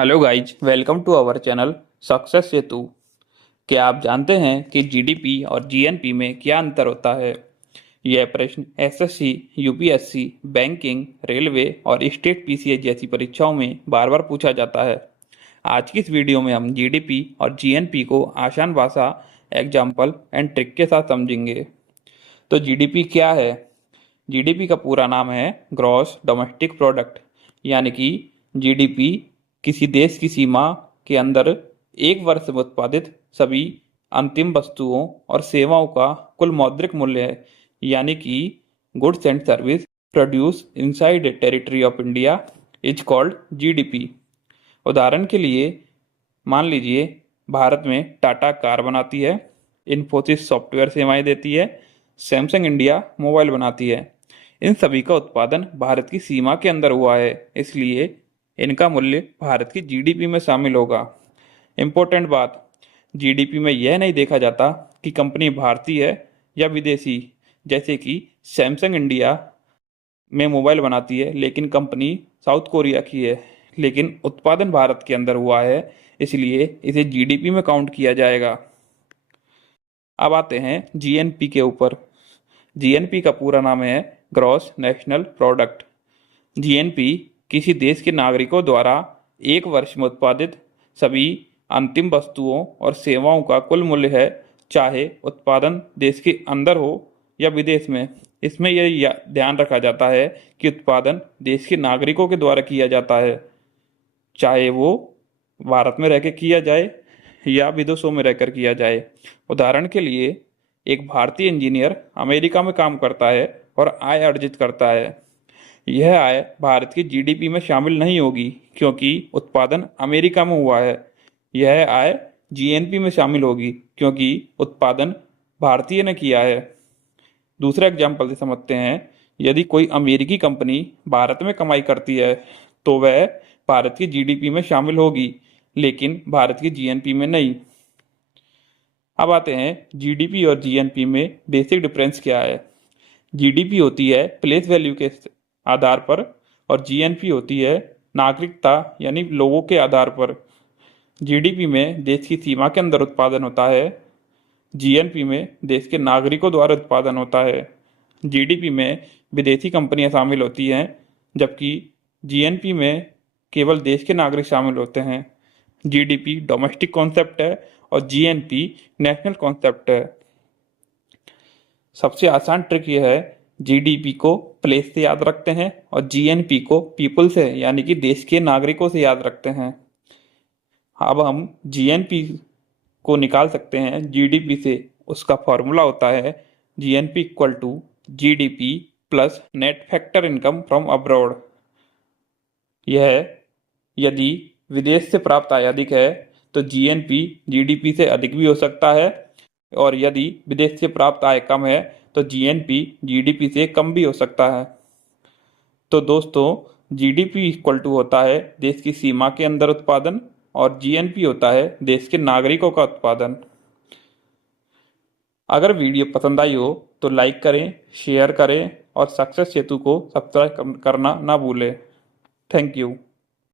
Hello guys, welcome to our channel success Setu. क्या आप जानते हैं कि जीडीपी और जीएनपी में क्या अंतर होता है? यह प्रश्न एसएससी, यूपीएससी, बैंकिंग, रेलवे और स्टेट पीसीएस जैसी परीक्षाओं में बार बार पूछा जाता है। आज की इस वीडियो में हम जीडीपी और जीएनपी को आसान भाषा, एग्जाम्पल एंड ट्रिक के साथ समझेंगे। तो जीडीपी क्या है? जीडीपी का पूरा नाम है ग्रॉस डोमेस्टिक प्रोडक्ट, यानी कि जीडीपी किसी देश की सीमा के अंदर एक वर्ष में उत्पादित सभी अंतिम वस्तुओं और सेवाओं का कुल मौद्रिक मूल्य है, यानी कि goods and service produce inside a territory of India is called GDP. उदाहरण के लिए मान लीजिए भारत में टाटा कार बनाती है, इन्फोसिस सॉफ्टवेयर सेवाएं देती है, सैमसंग इंडिया मोबाइल बनाती है। इन सभी का उत्पादन भारत की सीमा के अंदर हुआ है, इसलिए इनका मूल्य भारत की जीडीपी में शामिल होगा। इम्पोर्टेंट बात, जीडीपी में यह नहीं देखा जाता कि कंपनी भारतीय है या विदेशी। जैसे कि सैमसंग इंडिया में मोबाइल बनाती है लेकिन कंपनी साउथ कोरिया की है, लेकिन उत्पादन भारत के अंदर हुआ है, इसलिए इसे जीडीपी में काउंट किया जाएगा। अब आते हैं जीएनपी के ऊपर। जीएनपी का पूरा नाम है ग्रॉस नेशनल प्रोडक्ट। जीएनपी किसी देश के नागरिकों द्वारा एक वर्ष में उत्पादित सभी अंतिम वस्तुओं और सेवाओं का कुल मूल्य है, चाहे उत्पादन देश के अंदर हो या विदेश में। इसमें यह ध्यान रखा जाता है कि उत्पादन देश के नागरिकों के द्वारा किया जाता है, चाहे वो भारत में रहकर किया जाए या विदेशों में रहकर किया जाए। उदाहरण के लिए एक भारतीय इंजीनियर अमेरिका में काम करता है और आय अर्जित करता है। यह आय भारत की जीडीपी में शामिल नहीं होगी क्योंकि उत्पादन अमेरिका में हुआ है। यह आय जीएनपी में शामिल होगी क्योंकि उत्पादन भारतीय ने किया है। दूसरा एग्जाम्पल से समझते हैं। यदि कोई अमेरिकी कंपनी भारत में कमाई करती है तो वह भारत की जीडीपी में शामिल होगी, लेकिन भारत की जीएनपी में नहीं। अब आते हैं जीडीपी और जीएनपी में बेसिक डिफरेंस क्या है। जीडीपी होती है प्लेस वैल्यू के आधार पर और जीएनपी होती है नागरिकता यानी लोगों के आधार पर। जीडीपी में देश की सीमा के अंदर उत्पादन होता है, जीएनपी में देश के नागरिकों द्वारा उत्पादन होता है। जीडीपी में विदेशी कंपनियां शामिल होती हैं, जबकि जीएनपी में केवल देश के नागरिक शामिल होते हैं। जीडीपी डोमेस्टिक कॉन्सेप्ट है और जीएनपी नेशनल कॉन्सेप्ट है। सबसे आसान ट्रिक यह है, जीडीपी को प्लेस से याद रखते हैं और जीएनपी को पीपल से यानी कि देश के नागरिकों से याद रखते हैं। अब हम जीएनपी को निकाल सकते हैं जीडीपी से। उसका फॉर्मूला होता है GNP equal to GDP plus net factor income from abroad. यह यदि विदेश से प्राप्त आय अधिक है तो जीएनपी जीडीपी से अधिक भी हो सकता है, और यदि विदेश से प्राप्त आय कम है तो जीएनपी जीडीपी से कम भी हो सकता है। तो दोस्तों, जीडीपी इक्वल टू होता है देश की सीमा के अंदर उत्पादन और जीएनपी होता है देश के नागरिकों का उत्पादन। अगर वीडियो पसंद आई हो तो लाइक करें, शेयर करें और सक्सेस सेतु को सब्सक्राइब करना ना भूलें। Thank you.